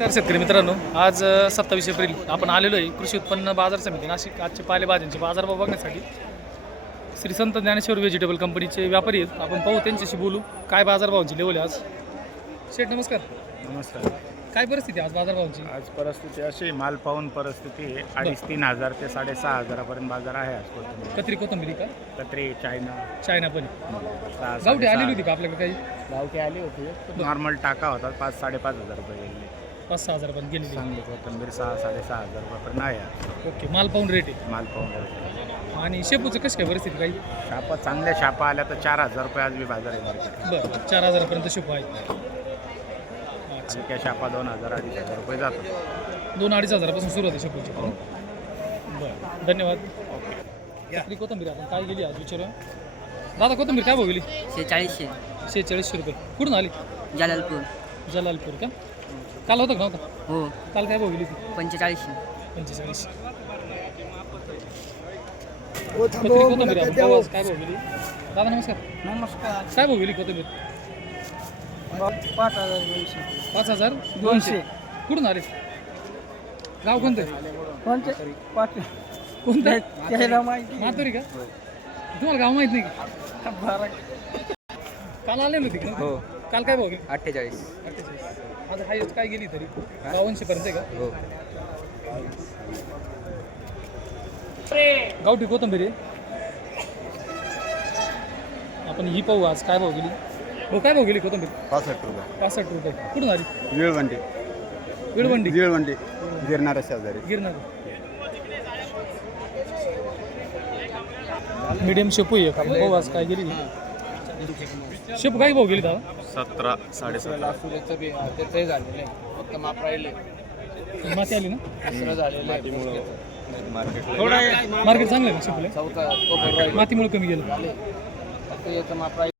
तर शेतकरी मित्रांनो, आज 27 एप्रिल आपण आलेलो आहे कृषी उत्पन्न बाजार समिती नाशिक. आजचे पालेभाज्यांचे बाजारभाव बघण्यासाठी श्री संत ज्ञानेश्वर व्हेजिटेबल कंपनीचे व्यापारी आहेत. आपण पाहू त्यांच्याशी बोलू काय बाजारभावांची लेवल आहे आज. शेठ नमस्कार. नमस्कार. काय परिस्थिती आज बाजारभावांची? आज परिस्थिती अशी माल पाहून परिस्थिती आहे 2,500 ते 6,500 बाजार आहे आज कोथिंबीर. कत्री कोथंबीरी का? कत्री चायना चायना पण सहा- गावठी आलेली 6,500. होती का आपल्याकडे? काही गावठी आली होती. नॉर्मल टाका होता 5,000-5,500 रुपये गेले. 5-6 पण गेलेली. चांगली कोथिंबीर 6,000-6,500 रुपयापर्यंत आहे आज. ओके, माल पाहून रेट आहे. माल पाहून आणि शेपूचं कसं काय परिस्थिती? काही शापा चांगल्या शापा आल्या तर 4,000 रुपये आज बी बाजार आहे मार्केट. बरं, 4,000 शेपू आहे. हलक्या शापा 2,000-2,500 रुपये जातात. 2,000-2,500 सुरुवात आहे शेपूची. बरं, धन्यवाद. कत्री कोथंबीर आपण काय गेली आज विचारूया. दादा कोथंबीर काय भाव गेली? 4600 रुपये. कुठून आली? जलालपूर का? काल होतं का नव्हतं? हो. काल काय भाव गेली ती? 45. कत्री कोथंबीर आपण पाहू आज काय भाव गेली. दादा नमस्कार. नमस्कार. काय भाव गेली कोथंबीर? 5,200. कुठून आले? गाव कोणतं? कोणतं? मातोरी का? तुम्हाला गाव माहित नाही का? काल आलेलो होती का? हो. काल काय भाव गेली? 48. 48. आज हायस्ट काय गेली तरी? 5200 पर्यंत आहे का? हो. गावठी कोथंबीर आहे. आपण ही पाहू आज काय भाव गेली. हो, काय भाव गेली कोथंबीर? 65 रुपये. 65 रुपये. कुठून आली? विळवंडी. विळवंडी. गिरणारा शेजारी. गिरणार. मीडियम शेपू आहे का? पाहू आज काय गेली. शेपू काय भाव गेली दादा? 17, 17.5. माती आली ना? थोडं मार्केट चांगलं आहे का शेपूला? मातीमुळे कमी गेलं.